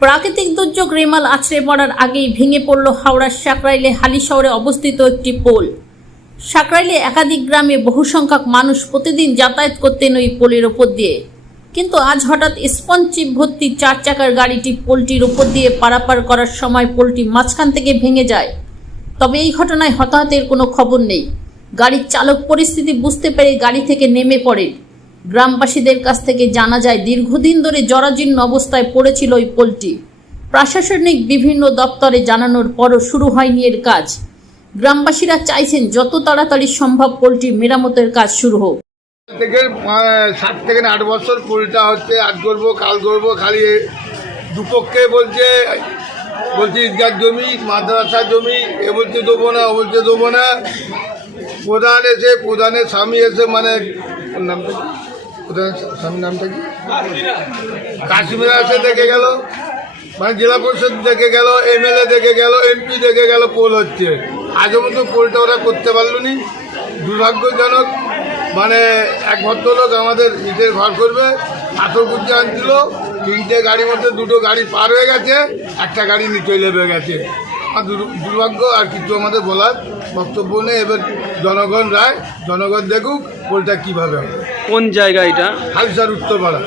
প্রাকৃতিক দুর্যোগ রেমাল আছড়ে পড়ার আগেই ভেঙে পড়ল হাওড়ার সাকরাইলে হালিশহরে অবস্থিত একটি পোল। সাকরাইলে একাধিক গ্রামে বহু সংখ্যক মানুষ প্রতিদিন যাতায়াত করতেন ওই পোলের ওপর দিয়ে, কিন্তু আজ হঠাৎ স্পঞ্জ চিপ ভর্তি 4 চাকার গাড়িটি পোলটির উপর দিয়ে পারাপার করার সময় পোলটি মাঝখান থেকে ভেঙে যায়। তবে এই ঘটনায় হতাহতের কোনো খবর নেই। গাড়ির চালক পরিস্থিতি বুঝতে পেরে গাড়ি থেকে নেমে পড়েন। গ্রামবাসীদের কাছ থেকে জানা যায়, দীর্ঘদিন ধরে জরাজীর্ণ অবস্থায় পড়েছিল ওই পোলটি। প্রশাসনিক বিভিন্ন দপ্তরে জানানোর পরও শুরু হয়নি এর কাজ। গ্রামবাসীরা চাইছেন যত তাড়াতাড়ি সম্ভব পোলটি মেরামতের কাজ শুরু হোক। থেকে 7 থেকে 8 বছর পোলটা হচ্ছে, আজ করবো কাল করবো, খালি দুপক্ষে বলছি ঈদগাহ জমি, মাদ্রাসা জমি, এ বলতে দেবো না, ও বলতে দেবো না। প্রধানের স্বামী এসে, মানে নামটা কি, প্রধানের স্বামীর নামটা কি, কাশ্মীরা এসে দেখে গেল, মানে জেলা পরিষদ দেখে গেল, MLA দেখে গেল, MP দেখে গেল, পোল হচ্ছে। আজও মতো পোলটা ওরা করতে পারল নি। দুর্ভাগ্যজনক। মানে এক ভদ্রলোক আমাদের ইটের ঘর করবে, পাথর কুচি আনছিল, 3টে গাড়ির মধ্যে 2টো গাড়ি পার হয়ে গেছে, একটা গাড়ি নিচে লেবে গেছে। আর দুর্ভাগ্য, আর কিছু আমাদের বলার বক্তব্য নেই। এবার জনগণ রায়, জনগণ দেখুক পোলটা কীভাবে হবে। কোন জায়গা এটা? হালিশহর উত্তরপাড়া।